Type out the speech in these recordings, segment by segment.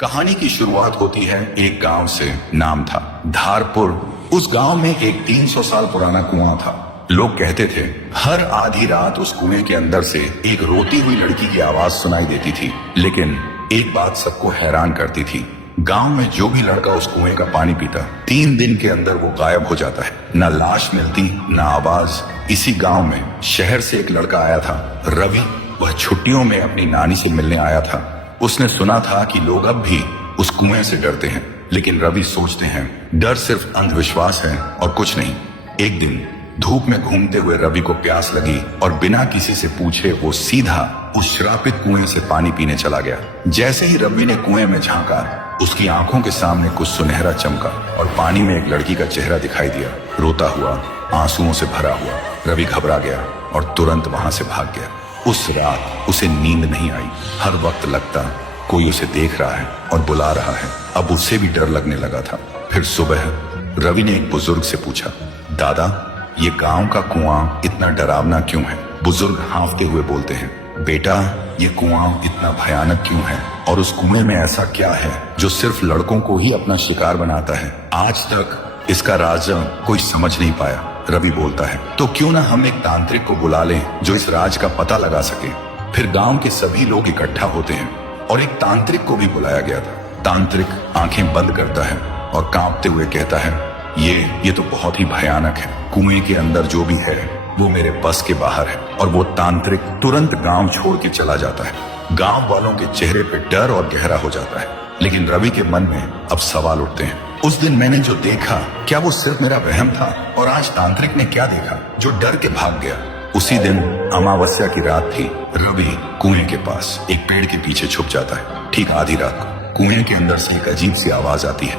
कहानी की शुरुआत होती है एक गांव से। नाम था धारपुर। उस गांव में एक 300 साल पुराना कुआं था। लोग कहते थे हर आधी रात उस कुएं के अंदर से एक रोती हुई लड़की की आवाज सुनाई देती थी। लेकिन एक बात सबको हैरान करती थी, गांव में जो भी लड़का उस कुएं का पानी पीता 3 दिन के अंदर वो गायब हो जाता है। न लाश मिलती न आवाज। इसी गांव में शहर से एक लड़का आया था, रवि। वह छुट्टियों में अपनी नानी से मिलने आया था। उसने सुना था कि लोग अब भी उस कुएं से डरते हैं, लेकिन रवि सोचते हैं डर सिर्फ अंधविश्वास है और कुछ नहीं। एक दिन धूप में घूमते हुए रवि को प्यास लगी और बिना किसी से पूछे वो सीधा उस श्रापित कुएं से पानी पीने चला गया। जैसे ही रवि ने कुएं में झांका, उसकी आंखों के सामने कुछ सुनहरा चमका और पानी में एक लड़की का चेहरा दिखाई दिया, रोता हुआ, आंसुओं से भरा हुआ। रवि घबरा गया और तुरंत वहां से भाग गया। उस रात उसे नींद नहीं आई। हर वक्त लगता कोई उसे देख रहा है और बुला रहा है। अब उसे भी डर लगने लगा था। फिर सुबह रवि ने एक बुजुर्ग से पूछा, दादा, ये गांव का कुआं इतना डरावना क्यों है? बुजुर्ग हांफते हुए बोलते हैं, बेटा, ये कुआं इतना भयानक क्यों है और उस कुएं में ऐसा क्या है जो सिर्फ लड़कों को ही अपना शिकार बनाता है? आज तक इसका राज कोई समझ नहीं पाया। रवि बोलता है, तो क्यों ना हम एक तांत्रिक को बुला लें जो इस राज का पता लगा सके। फिर गांव के सभी लोग इकट्ठा होते हैं और एक तांत्रिक को भी बुलाया गया था। तांत्रिक आंखें बंद करता है और कांपते हुए कहता है, ये तो बहुत ही भयानक है। कुएं के अंदर जो भी है वो मेरे बस के बाहर है। और वो तांत्रिक तुरंत गांव छोड़ के चला जाता है। गांव वालों के चेहरे पे डर और गहरा हो जाता है। लेकिन रवि के मन में अब सवाल उठते हैं, उस दिन मैंने जो देखा, क्या वो सिर्फ मेरा वहम था? और आज तांत्रिक ने क्या देखा जो डर के भाग गया? उसी दिन अमावस्या की रात थी। रवि कुएं के पास एक पेड़ के पीछे छुप जाता है। ठीक आधी रात को कुएं के अंदर से एक अजीब सी आवाज आती है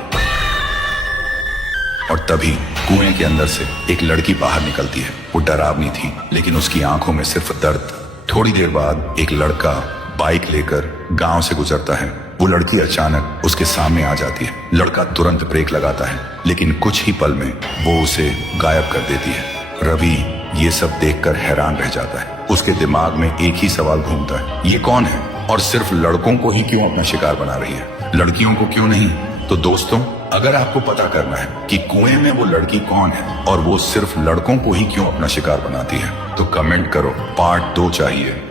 और तभी कुएं के अंदर से एक लड़की बाहर निकलती है। वो डरावनी थी, लेकिन उसकी आंखों में सिर्फ दर्द। थोड़ी देर बाद एक लड़का बाइक लेकर गांव से गुजरता है। वो लड़की अचानक उसके सामने आ जाती है। लड़का तुरंत ब्रेक लगाता है, लेकिन कुछ ही पल में वो उसे गायब कर देती है। रवि ये सब देखकर हैरान रह जाता है। उसके दिमाग में एक ही सवाल घूमता है, ये कौन है और सिर्फ लड़कों को ही क्यों अपना शिकार बना रही है, लड़कियों को क्यों नहीं? तो दोस्तों, अगर आपको पता करना है कि कुएं में वो लड़की कौन है और वो सिर्फ लड़कों को ही क्यों अपना शिकार बनाती है, तो कमेंट करो, पार्ट 2 चाहिए।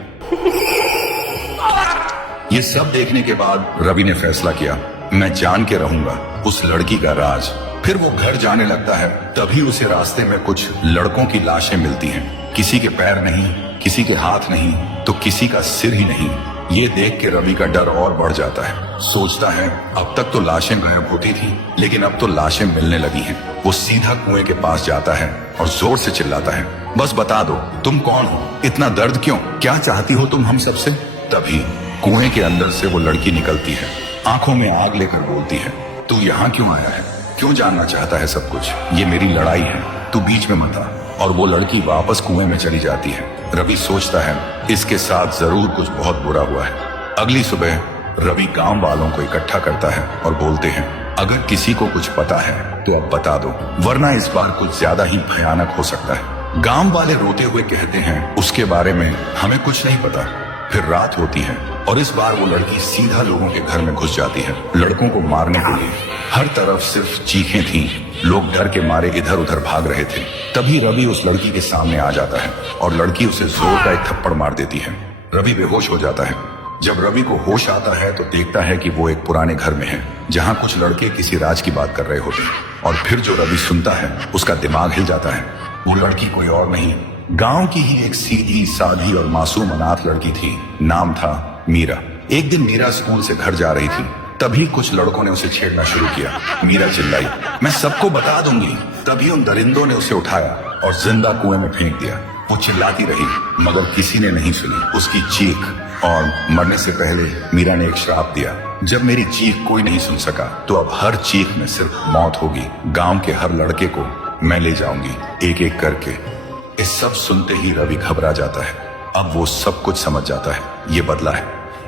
ये सब देखने के बाद रवि ने फैसला किया, मैं जान के रहूंगा उस लड़की का राज। फिर वो घर जाने लगता है। तभी उसे रास्ते में कुछ लड़कों की लाशें मिलती हैं। किसी के पैर नहीं, किसी के हाथ नहीं, तो किसी का सिर ही नहीं। ये देख के रवि का डर और बढ़ जाता है। सोचता है अब तक तो लाशें गायब होती थी, लेकिन अब तो लाशें मिलने लगी हैं। वो सीधा कुएं के पास जाता है और जोर से चिल्लाता है, बस बता दो, तुम कौन हो? इतना दर्द क्यों? क्या चाहती हो तुम हम सबसे? तभी कुएं के अंदर से वो लड़की निकलती है। आंखों में आग लेकर बोलती है, तू यहाँ क्यों आया है? क्यों जानना चाहता है सब कुछ? ये मेरी लड़ाई है, तू बीच में मत आ। और वो लड़की वापस कुएं में चली जाती है। रवि सोचता है इसके साथ जरूर कुछ बहुत बुरा हुआ है। अगली सुबह रवि गांव वालों को इकट्ठा करता है और बोलते हैं, अगर किसी को कुछ पता है तो अब बता दो, वरना इस बार कुछ ज्यादा ही भयानक हो सकता है। गांव वाले रोते हुए कहते हैं, उसके बारे में हमें कुछ नहीं पता। फिर रात होती है और इस बार वो लड़की सीधा लोगों के घर में घुस जाती है, लड़कों को मारने के लिए। हर तरफ सिर्फ चीखें थीं। लोग डर के मारे इधर उधर भाग रहे थे। तभी रवि उस लड़की के सामने आ जाता है और लड़की उसे जोर का एक थप्पड़ मार देती है। रवि बेहोश हो जाता है। जब रवि को होश आता है तो देखता है कि वो एक पुराने घर में है, जहाँ कुछ लड़के किसी राज की बात कर रहे होते हैं। और फिर जो रवि सुनता है, उसका दिमाग हिल जाता है। वो लड़की कोई और नहीं, गांव की ही एक सीधी साधी और मासूम अनाथ लड़की थी। नाम था मीरा। एक दिन मीरा स्कूल से घर जा रही थी। तभी कुछ लड़कों ने उसे छेड़ना शुरू किया। मीरा चिल्लाई, मैं सबको बता दूंगी। तभी उन दरिंदों ने उसे उठाया और जिंदा कुएं में फेंक दिया। वो चिल्लाती रही, मगर किसी ने नहीं सुनी उसकी चीख। और मरने से पहले मीरा ने एक श्राप दिया, जब मेरी चीख कोई नहीं सुन सका तो अब हर चीख में सिर्फ मौत होगी। गांव के हर लड़के को मैं ले जाऊंगी, एक एक करके। इस सब सुनते ही रवि घबरा जाता है। अब वो सब कुछ समझ जाता है, ये बदला है,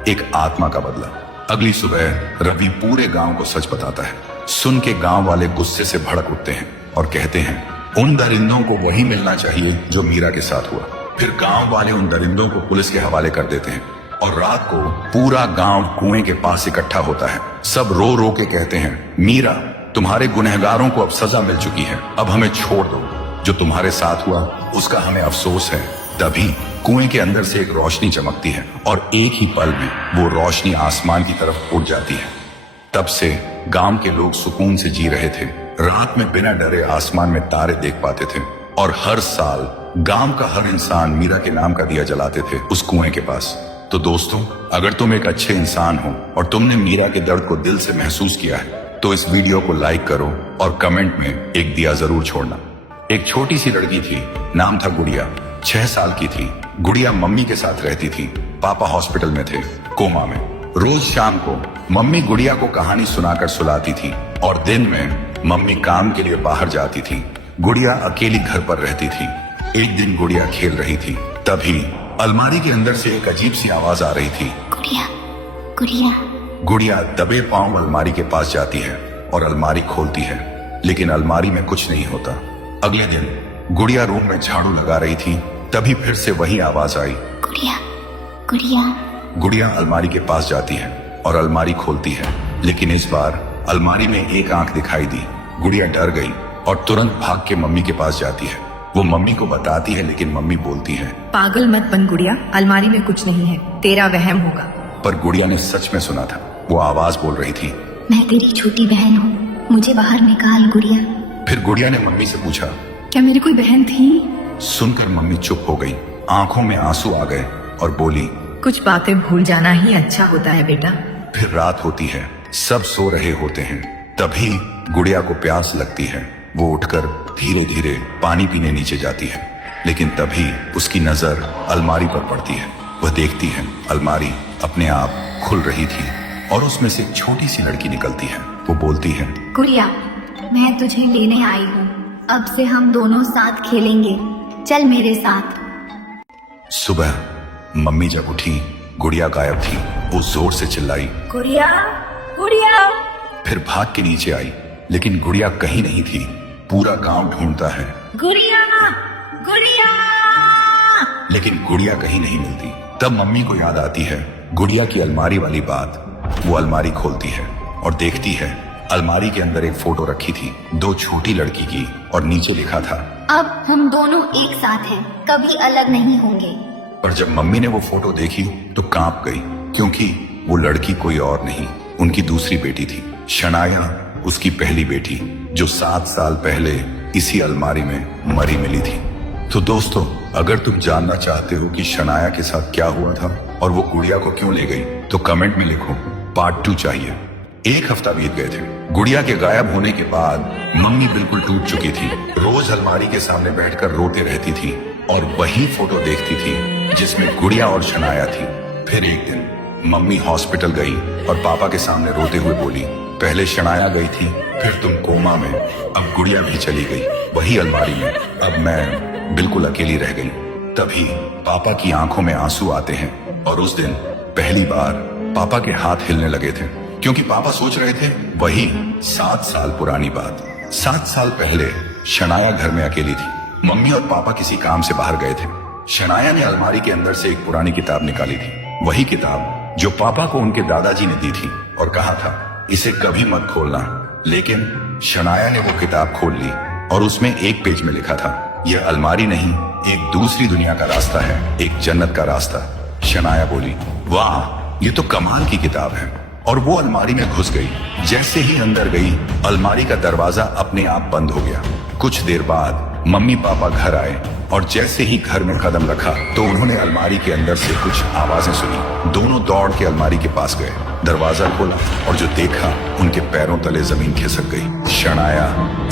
एक आत्मा का बदला। अगली सुबह रवि पूरे गांव को सच बताता है। सुन के गांव वाले गुस्से से भड़क उठते हैं और कहते हैं, उन दरिंदों को वही मिलना चाहिए जो मीरा के साथ हुआ। फिर गांव वाले उन दरिंदों को पुलिस के हवाले कर देते हैं। और रात को पूरा गांव कुएं के पास इकट्ठा होता है। सब रो रो के कहते हैं, मीरा तुम्हारे गुनहगारों को अब सजा मिल चुकी है, अब हमें छोड़ दो। जो तुम्हारे साथ हुआ उसका हमें अफसोस है। तभी कुएं के अंदर से एक रोशनी चमकती है और एक ही पल में वो रोशनी आसमान की तरफ उड़ जाती है। तब से गांव के लोग सुकून से जी रहे थे। रात में बिना डरे आसमान में तारे देख पाते थे और हर साल गांव का हर इंसान मीरा के नाम का दिया जलाते थे उस कुएं के पास। तो दोस्तों, अगर तुम एक अच्छे इंसान हो और तुमने मीरा के दर्द को दिल से महसूस किया है तो इस वीडियो को लाइक करो और कमेंट में एक दिया जरूर छोड़ना। एक छोटी सी लड़की थी, नाम था गुड़िया। 6 साल की थी। गुड़िया मम्मी के साथ रहती थी। पापा हॉस्पिटल में थे, कोमा में। रोज शाम को मम्मी गुड़िया को कहानी सुनाकर सुलाती थी और दिन में मम्मी काम के लिए बाहर जाती थी। गुड़िया अकेली घर पर रहती थी। एक दिन गुड़िया खेल रही थी, तभी अलमारी के अंदर से एक अजीब सी आवाज आ रही थी, गुड़िया गुड़िया। गुड़िया दबे पांव अलमारी के पास जाती है और अलमारी खोलती है, लेकिन अलमारी में कुछ नहीं होता। अगले दिन गुड़िया रूम में झाड़ू लगा रही थी, तभी फिर से वही आवाज आई, गुड़िया गुड़िया। गुड़िया अलमारी के पास जाती है और अलमारी खोलती है, लेकिन इस बार अलमारी में एक आंख दिखाई दी। गुड़िया डर गई और तुरंत भाग के मम्मी के पास जाती है। वो मम्मी को बताती है, लेकिन मम्मी बोलती है, पागल मत बन गुड़िया, अलमारी में कुछ नहीं है, तेरा वहम होगा। पर गुड़िया ने सच में सुना था। वो आवाज बोल रही थी, मैं तेरी छोटी बहन हूँ, मुझे बाहर निकाल गुड़िया। फिर गुड़िया ने मम्मी से पूछा, क्या मेरी कोई बहन थी? सुनकर मम्मी चुप हो गई। आंखों में आंसू आ गए और बोली, कुछ बातें भूल जाना ही अच्छा होता है बेटा। फिर रात होती है, सब सो रहे होते हैं। तभी गुड़िया को प्यास लगती है। वो उठकर धीरे धीरे पानी पीने नीचे जाती है, लेकिन तभी उसकी नजर अलमारी पर पड़ती है। वह देखती है अलमारी अपने आप खुल रही थी और उसमें से एक छोटी सी लड़की निकलती है। वो बोलती है, गुड़िया मैं तुझे लेने आई हूँ, अब से हम दोनों साथ खेलेंगे, चल मेरे साथ। सुबह मम्मी जब उठी, गुड़िया गायब थी। वो जोर से चिल्लाई, गुड़िया गुड़िया। फिर भाग के नीचे आई, लेकिन गुड़िया कहीं नहीं थी। पूरा गांव ढूंढता है, गुड़िया गुड़िया। लेकिन गुड़िया कहीं नहीं मिलती। तब मम्मी को याद आती है गुड़िया की अलमारी वाली बात। वो अलमारी खोलती है और देखती है अलमारी के अंदर एक फोटो रखी थी, 2 छोटी लड़की की, और नीचे लिखा था, अब हम दोनों एक साथ हैं, कभी अलग नहीं होंगे। पर जब मम्मी ने वो फोटो देखी तो कांप गई, क्योंकि वो लड़की कोई और नहीं, उनकी दूसरी बेटी थी, शनाया, उसकी पहली बेटी, जो 7 साल पहले इसी अलमारी में मरी मिली थी। तो दोस्तों, अगर तुम जानना चाहते हो कि शनाया के साथ क्या हुआ था और वो गुड़िया को क्यों ले गई, तो कमेंट में लिखो, पार्ट 2 चाहिए। 1 हफ्ता बीत गए थे। गुड़िया के गायब होने के बाद मम्मी बिल्कुल टूट चुकी थी। रोज अलमारी के सामने बैठकर रोते रहती थी और वही फोटो देखती थी जिसमें गुड़िया और शनाया थी। फिर एक दिन मम्मी हॉस्पिटल गई और पापा के सामने रोते हुए बोली, पहले शनाया गई थी, फिर तुम कोमा में, अब गुड़िया भी चली गई वही अलमारी में, अब मैं बिल्कुल अकेली रह गई। तभी पापा की आंखों में आंसू आते हैं और उस दिन पहली बार पापा के हाथ हिलने लगे थे, क्योंकि पापा सोच रहे थे वही 7 साल पुरानी बात। 7 साल पहले शनाया घर में अकेली थी। मम्मी और पापा किसी काम से बाहर गए थे। शनाया ने अलमारी के अंदर से एक पुरानी किताब निकाली थी, वही किताब जो पापा को उनके दादाजी ने दी थी और कहा था, इसे कभी मत खोलना। लेकिन शनाया ने वो किताब खोल ली और उसमें एक पेज में लिखा था, यह अलमारी नहीं, एक दूसरी दुनिया का रास्ता है, एक जन्नत का रास्ता। शनाया बोली, वाह, ये तो कमाल की किताब है, और वो अलमारी में घुस गई। जैसे ही अंदर गई, अलमारी का दरवाजा अपने आप बंद हो गया। कुछ देर बाद मम्मी पापा घर आए और जैसे ही घर में कदम रखा तो उन्होंने अलमारी के अंदर से कुछ आवाजें सुनी। दोनों दौड़ के अलमारी के पास गए, दरवाजा खोला और जो देखा, उनके पैरों तले जमीन खिसक गई। शनाया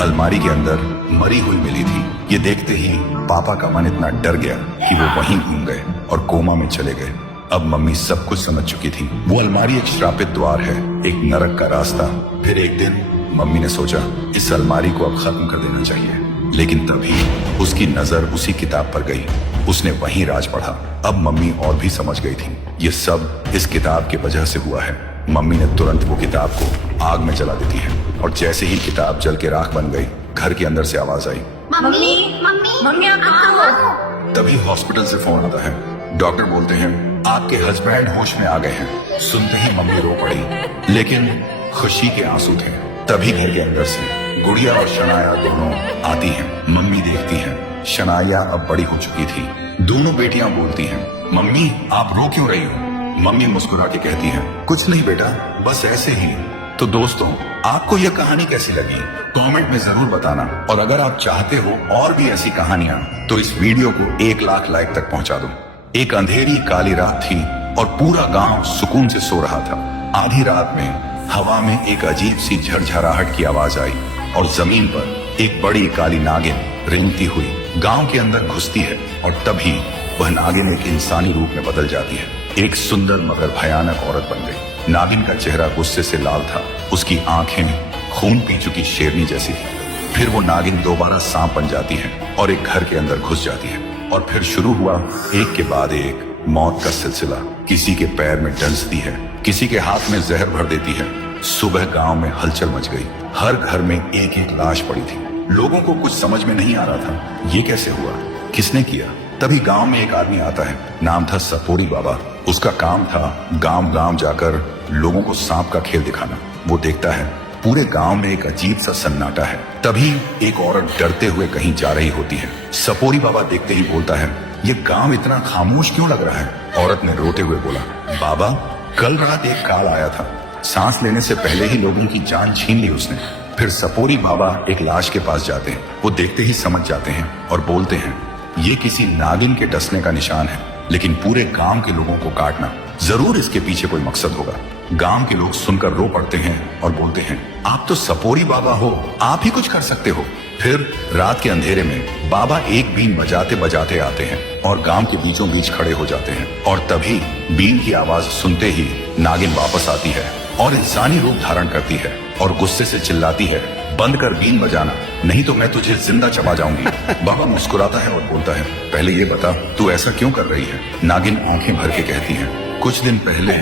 अलमारी के अंदर मरी हुई मिली थी। ये देखते ही पापा का मन इतना डर गया कि वो वहीं घूम गए और कोमा में चले गए। अब मम्मी सब कुछ समझ चुकी थी। वो अलमारी एक श्रापित द्वार है, एक नरक का रास्ता। फिर एक दिन मम्मी ने सोचा, इस अलमारी को अब खत्म कर देना चाहिए। लेकिन तभी उसकी नजर उसी किताब पर गई। उसने वहीं राज पढ़ा। अब मम्मी और भी समझ गई थी, ये सब इस किताब की वजह से हुआ है। मम्मी ने तुरंत वो किताब को आग में जला देती है और जैसे ही किताब जल के राख बन गई, घर के अंदर से आवाज आई, मम्मी मम्मी मम्मी आप कहाँ हो? तभी हॉस्पिटल से फोन आता है। डॉक्टर बोलते हैं, आपके हस्बैंड होश में आ गए हैं। सुनते ही मम्मी रो पड़ी, लेकिन खुशी के आंसू थे। तभी घर के अंदर से गुड़िया और शनाया दोनों आती हैं। मम्मी देखती हैं शनाया अब बड़ी हो चुकी थी। दोनों बेटियां बोलती हैं, मम्मी आप रो क्यों रही हो? मम्मी मुस्कुरा के कहती हैं, कुछ नहीं बेटा, बस ऐसे ही। तो दोस्तों, आपको यह कहानी कैसी लगी कमेंट में जरूर बताना, और अगर आप चाहते हो और भी ऐसी कहानियां तो इस वीडियो को 1 लाख लाइक तक पहुंचा दो। एक अंधेरी काली रात थी और पूरा गांव सुकून से सो रहा था। आधी रात में हवा में एक अजीब सी झरझराहट की आवाज आई और जमीन पर एक बड़ी काली नागिन रेंगती हुई गांव के अंदर घुसती है, और तभी वह नागिन एक इंसानी रूप में बदल जाती है। एक सुंदर मगर भयानक औरत बन गई। नागिन का चेहरा गुस्से से लाल था, उसकी आंखें खून पी चुकी शेरनी जैसी थी। फिर वो नागिन दोबारा सांप बन जाती है और एक घर के अंदर घुस जाती है, और फिर शुरू हुआ एक के बाद एक मौत का सिलसिला। किसी के पैर में डंसती है, किसी के हाथ में जहर भर देती है। सुबह गांव में हलचल मच गई। हर घर में एक एक लाश पड़ी थी। लोगों को कुछ समझ में नहीं आ रहा था, ये कैसे हुआ, किसने किया। तभी गांव में एक आदमी आता है, नाम था सपोरी बाबा। उसका काम था गांव गांव जाकर लोगों को सांप का खेल दिखाना। वो देखता है पूरे गांव में एक अजीब सा सन्नाटा है। तभी एक औरत डरते हुए कहीं जा रही होती है। सपोरी बाबा देखते ही बोलता है, ये गांव इतना खामोश क्यों लग रहा है? औरत ने रोते हुए बोला, बाबा कल रात एक काल आया था, सांस लेने से पहले ही लोगों की जान छीन ली उसने। फिर सपोरी बाबा एक लाश के पास जाते हैं। वो देखते ही समझ जाते हैं और बोलते हैं, ये किसी नागिन के डसने का निशान है, लेकिन पूरे गांव के लोगों को काटना, जरूर इसके पीछे कोई मकसद होगा। गांव के लोग सुनकर रो पड़ते हैं और बोलते हैं, आप तो सपोरी बाबा हो, आप ही कुछ कर सकते हो। फिर रात के अंधेरे में बाबा एक बीन बजाते बजाते आते हैं और गांव के बीचों बीच खड़े हो जाते हैं, और तभी बीन की आवाज सुनते ही नागिन वापस आती है और इंसानी रूप धारण करती है और गुस्से से चिल्लाती है, बंद कर बीन बजाना, नहीं तो मैं तुझे जिंदा चबा जाऊंगी। बाबा मुस्कुराता है और बोलता है, पहले ये बता तू ऐसा क्यों कर रही है? नागिन आंखें भर के कहती है, कुछ दिन पहले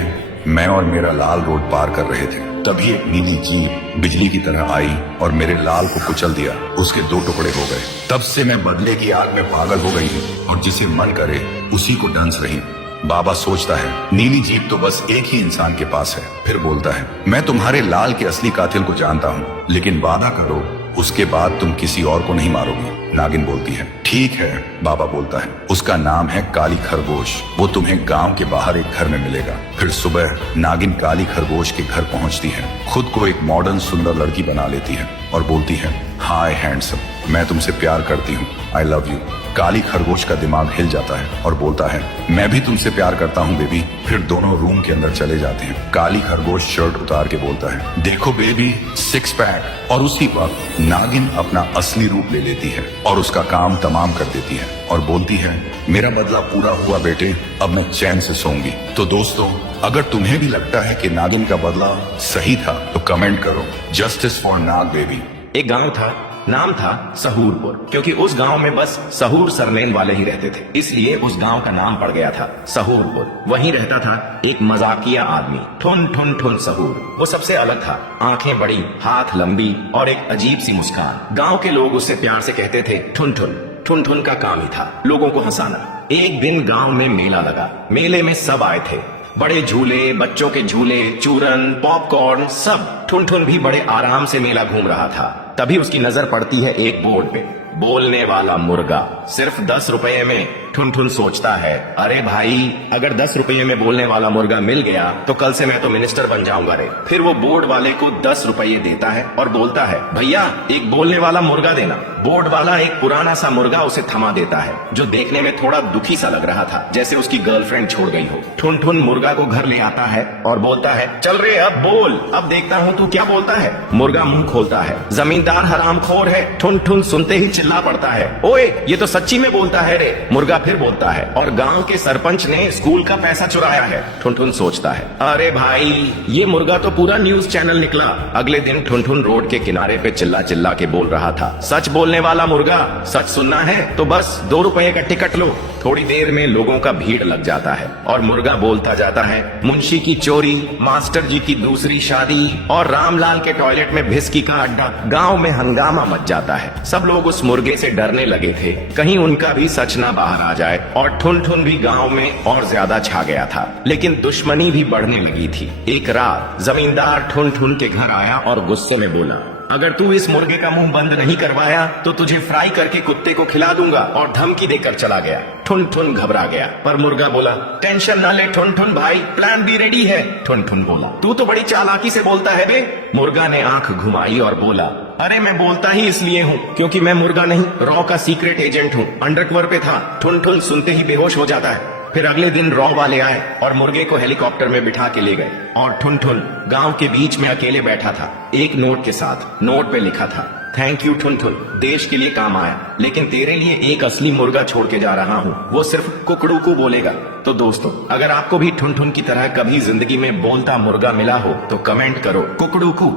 मैं और मेरा लाल रोड पार कर रहे थे, तभी एक नीली जीप बिजली की तरह आई और मेरे लाल को कुचल दिया। उसके 2 टुकड़े हो गए। तब से मैं बदले की आग में पागल हो गई हूँ और जिसे मन करे उसी को डंस रही। बाबा सोचता है, नीली जीप तो बस एक ही इंसान के पास है। फिर बोलता है, मैं तुम्हारे लाल के असली कातिल को जानता हूँ, लेकिन वादा करो उसके बाद तुम किसी और को नहीं मारोगी। नागिन बोलती है, ठीक है। बाबा बोलता है, उसका नाम है काली खरगोश, वो तुम्हें गांव के बाहर एक घर में मिलेगा। फिर सुबह नागिन काली खरगोश के घर पहुंचती है, खुद को एक मॉडर्न सुंदर लड़की बना लेती है और बोलती है, हाय हैंडसम, मैं तुमसे प्यार करती हूँ, आई लव यू। काली खरगोश का दिमाग हिल जाता है और बोलता है, मैं भी तुमसे प्यार करता हूँ बेबी। फिर दोनों रूम के अंदर चले जाते हैं। काली खरगोश शर्ट उतार के बोलता है, देखो बेबी, 6 पैक। और उसी वक्त नागिन अपना असली रूप ले लेती है और उसका काम तमाम कर देती है और बोलती है, मेरा बदला पूरा हुआ बेटे, अब मैं चैन से सोऊंगी। तो दोस्तों, अगर तुम्हें भी लगता है कि नागिन का बदला सही था तो कमेंट करो, जस्टिस फॉर नाग बेबी। एक गांव था, नाम था सहूरपुर, क्योंकि उस गांव में बस सहूर सरनेम वाले ही रहते थे, इसलिए उस गांव का नाम पड़ गया था सहूरपुर। वहीं रहता था एक मजाकिया आदमी, ठुन ठुन ठुन सहूर। वो सबसे अलग था, आंखें बड़ी, हाथ लंबी और एक अजीब सी मुस्कान। गांव के लोग उससे प्यार से कहते थे ठुन ठुन। ठुन ठुन का काम ही था लोगों को हंसाना। एक दिन गांव में मेला लगा। मेले में सब आए थे, बड़े झूले, बच्चों के झूले, चूरन, पॉपकॉर्न, सब। ठुन ठुन भी बड़े आराम से मेला घूम रहा था। तभी उसकी नजर पड़ती है एक बोर्ड पे, बोलने वाला मुर्गा, सिर्फ 10 रुपए में। ठुन ठुन सोचता है, अरे भाई, अगर 10 रुपये में बोलने वाला मुर्गा मिल गया तो कल से मैं तो मिनिस्टर बन जाऊंगा रे। फिर वो बोर्ड वाले को 10 रुपये देता है और बोलता है, भैया एक बोलने वाला मुर्गा देना। बोर्ड वाला एक पुराना सा मुर्गा उसे थमा देता है, जो देखने में थोड़ा दुखी सा लग रहा था, जैसे उसकी गर्लफ्रेंड छोड़ गई हो। ठुन ठुन मुर्गा को घर ले आता है और बोलता है, चल रे अब बोल, अब देखता हूँ तू क्या बोलता है। मुर्गा मुंह खोलता है, जमींदार हरामखोर है। ठुन ठुन सुनते ही चिल्ला पड़ता है, ओए ये तो सच्ची में बोलता है रे। मुर्गा फिर बोलता है, और गांव के सरपंच ने स्कूल का पैसा चुराया है। ठुन ठुन सोचता है, अरे भाई, ये मुर्गा तो पूरा न्यूज चैनल निकला। अगले दिन ठुन ठुन रोड के किनारे पे चिल्ला चिल्ला के बोल रहा था, सच बोलने वाला मुर्गा, सच सुनना है तो बस 2 रुपए का टिकट लो। थोड़ी देर में लोगों का भीड़ लग जाता है और मुर्गा बोलता जाता है, मुंशी की चोरी, मास्टर जी की दूसरी शादी और रामलाल के टॉयलेट में भिस्की का अड्डा। गांव में हंगामा मच जाता है। सब लोग उस मुर्गे से डरने लगे थे, कहीं उनका भी सच ना बाहर आ जाए और ठुन ठुन भी गांव में और ज्यादा छा गया था। लेकिन दुश्मनी भी बढ़ने लगी थी। एक रात जमींदार ठुन ठुन के घर आया और गुस्से में बोला, अगर तू इस मुर्गे का मुंह बंद नहीं करवाया तो तुझे फ्राई करके कुत्ते को खिला दूंगा, और धमकी देकर चला गया। ठुन ठुन घबरा गया, पर मुर्गा बोला, टेंशन ना ले ठुन ठुन भाई, प्लान भी रेडी है। ठुन ठुन बोला, तू तो बड़ी चालाकी से बोलता है बे। मुर्गा ने आंख घुमाई और बोला, अरे मैं बोलता ही इसलिए हूँ क्योंकि मैं मुर्गा नहीं, रॉ का सीक्रेट एजेंट हूँ, अंडरकवर पे था। ठुन ठुन सुनते ही बेहोश हो जाता है। फिर अगले दिन रॉ वाले आए और मुर्गे को हेलीकॉप्टर में बिठा के ले गए, और ठुन ठुन गांव के बीच में अकेले बैठा था, एक नोट के साथ। नोट पे लिखा था, थैंक यू ठुन ठुन, देश के लिए काम आया, लेकिन तेरे लिए एक असली मुर्गा छोड़ के जा रहा हूँ, वो सिर्फ कुकड़ू को बोलेगा। तो दोस्तों, अगर आपको भी ठुन ठुन की तरह कभी जिंदगी में बोलता मुर्गा मिला हो तो कमेंट करो कुकड़ू को।